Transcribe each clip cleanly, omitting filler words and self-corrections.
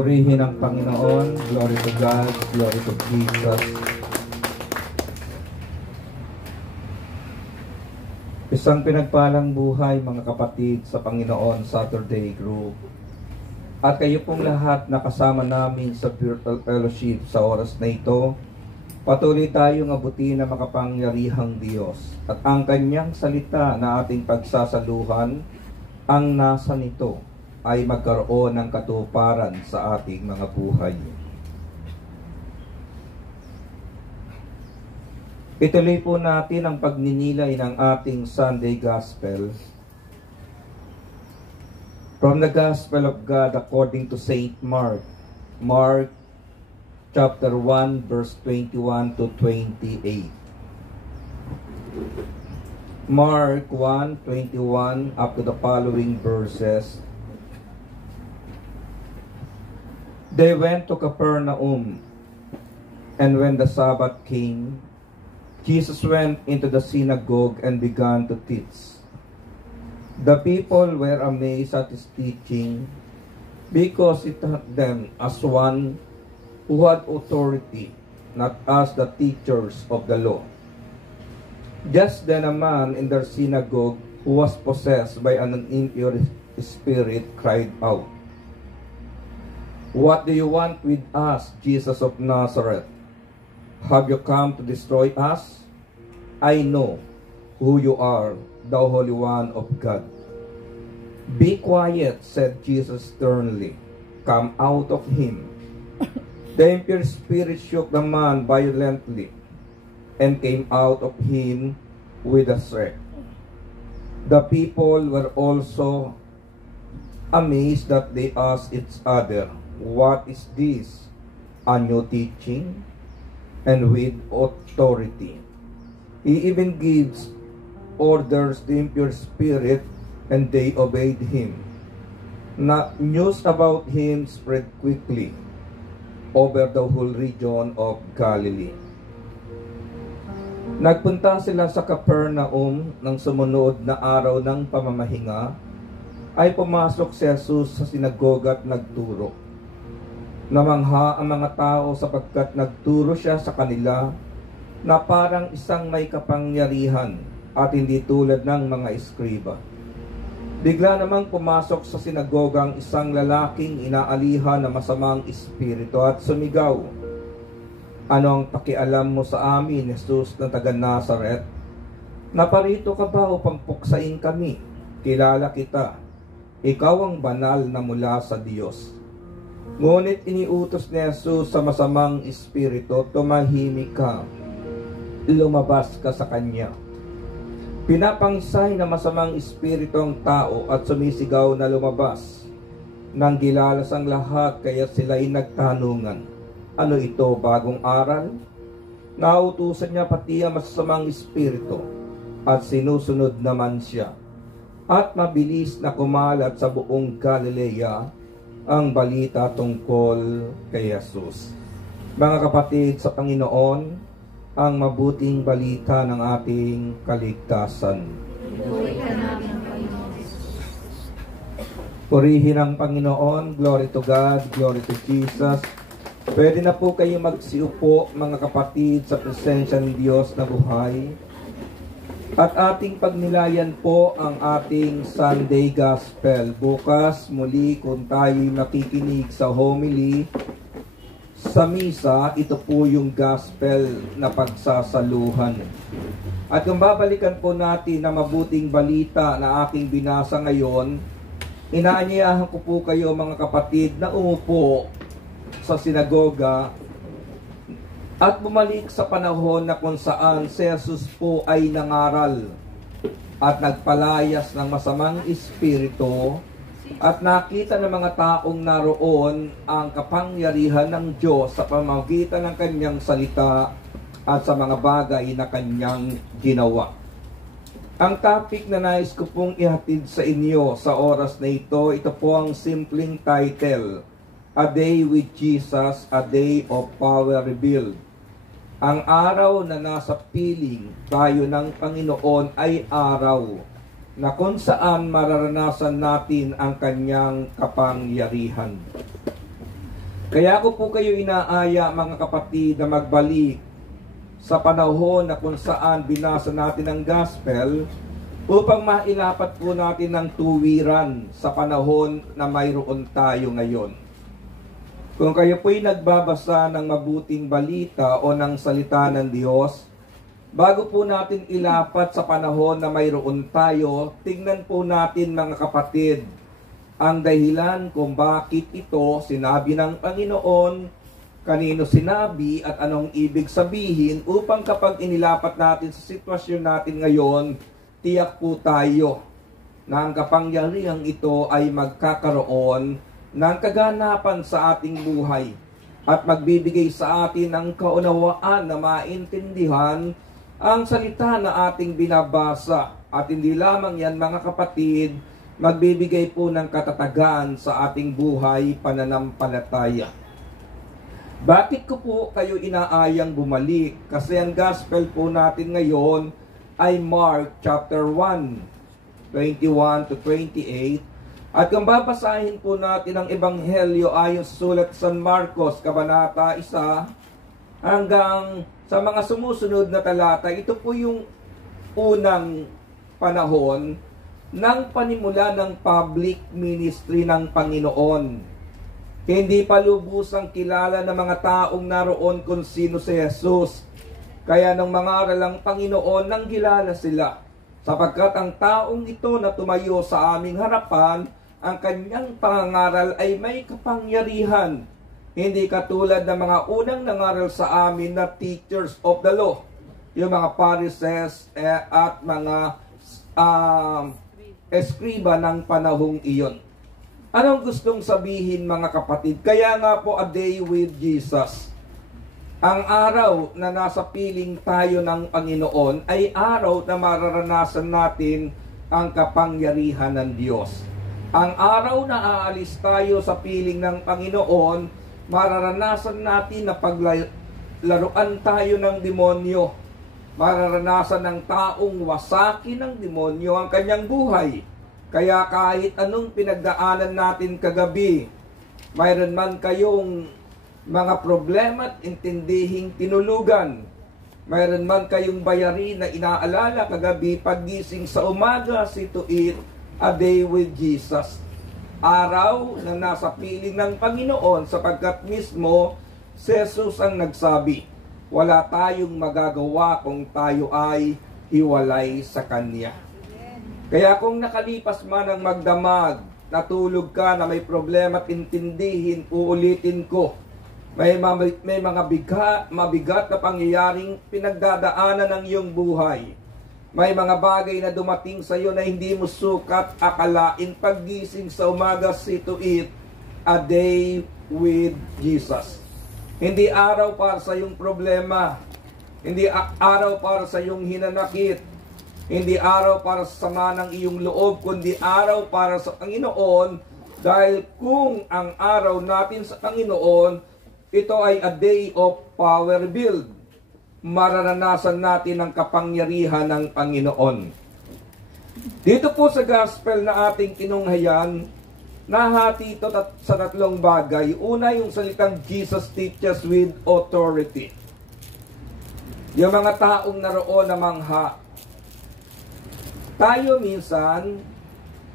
Purihin ang Panginoon. Glory to God. Glory to Jesus. Isang pinagpalang buhay mga kapatid sa Panginoon Saturday Group. At kayo pong lahat nakasama namin sa Spiritual Fellowship sa oras na ito. Patuloy tayong abutin ng makapangyarihang Diyos. At ang kanyang salita na ating pagsasaluhan, ang nasa nito ay magkaroon ng katuparan sa ating mga buhay. Ituloy po natin ang pagninilay ng ating Sunday Gospel from the Gospel of God according to Saint Mark. Mark chapter 1 verse 21 to 28. Mark 1:21 up to the following verses. They went to Capernaum, and when the Sabbath came, Jesus went into the synagogue and began to teach. The people were amazed at his teaching, because he taught them as one who had authority, not as the teachers of the law. Just then a man in their synagogue who was possessed by an impure spirit cried out, "What do you want with us, Jesus of Nazareth? Have you come to destroy us? I know who you are, thou Holy One of God. Be quiet, said Jesus sternly. Come out of him. The impure spirit shook the man violently and came out of him with a shriek. The people were also amazed that they asked each other, what is this? A new teaching? And with authority. He even gives orders to the impure spirit, and they obeyed him. News about him spread quickly over the whole region of Galilee. Nagpunta sila sa Capernaum nang sumunod na araw ng pamamahinga, ay pumasok si Jesus sa sinagoga at nagturo. Namangha ang mga tao sapagkat nagturo siya sa kanila na parang isang may kapangyarihan at hindi tulad ng mga eskriba. Bigla namang pumasok sa sinagogang isang lalaking inaalihan ng masamang espiritu at sumigaw, ano ang pakialam mo sa amin, Jesus na taga Nazaret? Naparito ka ba upang puksain kami? Kilala kita. Ikaw ang banal na mula sa Diyos. Ngunit iniutos ni Jesus sa masamang espiritu, tumahimik ka. Lumabas ka sa kanya. Pinapangsay na masamang espiritu ang tao at sumisigaw na lumabas. Nang gilalas ang lahat, kaya sila'y nagtanungan, ano ito, bagong aral? Nautusan niya pati ang masasamang espiritu at sinusunod naman siya. At mabilis na kumalat sa buong Galilea ang balita tungkol kay Jesus. Mga kapatid sa Panginoon, ang mabuting balita ng ating kaligtasan. Purihin ang Panginoon, glory to God, glory to Jesus. Pwede na po kayo magsiupo, mga kapatid, sa presensya ng Diyos na buhay. At ating pagnilayan po ang ating Sunday Gospel. Bukas muli kung tayo'y nakikinig sa homily, sa misa, ito po yung gospel na pagsasaluhan. At kung babalikan po natin na mabuting balita na aking binasa ngayon, inaanyayahan ko po kayo mga kapatid na umupo sa sinagoga at bumalik sa panahon na kung saan si Jesus po ay nangaral at nagpalayas ng masamang espiritu. At nakita ng mga taong naroon ang kapangyarihan ng Diyos sa pamamagitan ng kanyang salita at sa mga bagay na kanyang ginawa. Ang topic na nais ko pong ihatid sa inyo sa oras na ito, ito po ang simpleng title, A Day with Jesus, A Day of Power Revealed. Ang araw na nasa piling tayo ng Panginoon ay araw na kung saan mararanasan natin ang kanyang kapangyarihan. Kaya ko po kayo inaaya mga kapatid na magbalik sa panahon na kung saan binasa natin ang gospel upang mailapat po natin ang tuwiran sa panahon na mayroon tayo ngayon. Kung kayo po'y nagbabasa ng mabuting balita o ng salita ng Diyos, bago po natin ilapat sa panahon na mayroon tayo, tingnan po natin mga kapatid ang dahilan kung bakit ito sinabi ng Panginoon, kanino sinabi at anong ibig sabihin upang kapag inilapat natin sa sitwasyon natin ngayon, tiyak po tayo na ang kapangyarihang ito ay magkakaroon ng kaganapan sa ating buhay at magbibigay sa atin ng kaunawaan na maintindihan ang salita na ating binabasa. At hindi lamang yan mga kapatid, magbibigay po ng katatagan sa ating buhay pananampalataya. Bakit ko po kayo inaayang bumalik? Kasi ang gospel po natin ngayon ay Mark chapter 1, 21 to 28. At kung babasahin po natin ang Ebanghelyo ayon sa sulat San Marcos, Kabanata 1, hanggang sa mga sumusunod na talata, ito po yung unang panahon ng panimula ng public ministry ng Panginoon. Hindi pa lubusang kilala ng mga taong naroon kung sino si Jesus. Kaya nung mangaral ang Panginoon, nanggilala sila. Sapagkat ang taong ito na tumayo sa aming harapan, ang kanyang pangangaral ay may kapangyarihan. Hindi katulad ng mga unang nangaral sa amin na teachers of the law. Yung mga Pharisees at mga eskriba ng panahong iyon. Anong gustong sabihin mga kapatid? Kaya nga po a day with Jesus. Ang araw na nasa piling tayo ng Panginoon ay araw na mararanasan natin ang kapangyarihan ng Diyos. Ang araw na aalis tayo sa piling ng Panginoon, mararanasan natin na paglaruan tayo ng demonyo. Mararanasan ng taong wasakin ng demonyo ang kanyang buhay. Kaya kahit anong pinagdaanan natin kagabi, mayroon man kayong mga problema at intindihing tinulugan, mayroon man kayong bayari na inaalala kagabi, paggising sa umaga, see to it a day with Jesus. Araw na nasa piling ng Panginoon, sapagkat mismo si Jesus ang nagsabi, wala tayong magagawa kung tayo ay hiwalay sa Kanya. Kaya kung nakalipas man ang magdamag, natulog ka na may problema at intindihin, uulitin ko, may mga mabigat na pangyayaring pinagdadaanan ng iyong buhay. May mga bagay na dumating sa iyo na hindi mo sukat akalain. Paggising sa umaga, see to it a day with Jesus. Hindi araw para sa iyong problema. Hindi araw para sa iyong hinanakit. Hindi araw para sa sama ng iyong loob, kundi araw para sa Panginoon. Dahil kung ang araw natin sa Panginoon, ito ay a day of power build. Mararanasan natin ang kapangyarihan ng Panginoon. Dito po sa gospel na ating tinunghayan, nahati ito sa tatlong bagay. Una, yung salitang Jesus teaches with authority. Yung mga taong naroon na mangha. Tayo minsan,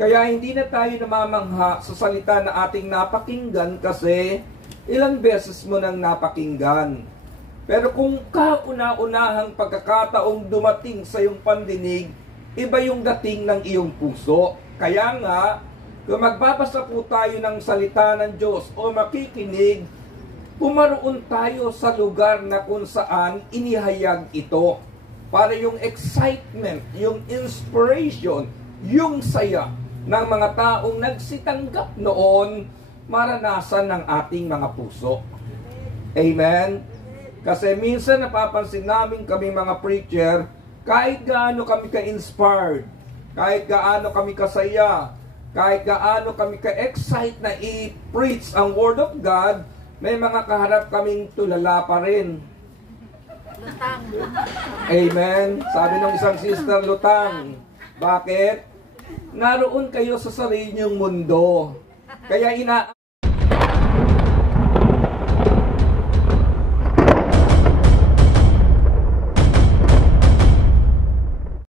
kaya hindi na tayo namamangha sa salita na ating napakinggan kasi ilang beses mo nang napakinggan. Pero kung kauna-unahang pagkakataong dumating sa iyong pandinig, iba yung dating ng iyong puso. Kaya nga, kung magbabasa po tayo ng salita ng Diyos o makikinig, pumaroon tayo sa lugar na kung saan inihayag ito. Para yung excitement, yung inspiration, yung saya ng mga taong nagsitanggap noon, maranasan ng ating mga puso. Amen? Kasi minsan napapansin namin kami mga preacher, kahit gaano kami ka-inspired, kahit gaano kami kasaya, kahit gaano kami ka-excite na i-preach ang Word of God, may mga kaharap kaming tulala pa rin. Lutang. Amen. Sabi ng isang sister, lutang. Bakit? Naroon kayo sa sarili niyong mundo. Kaya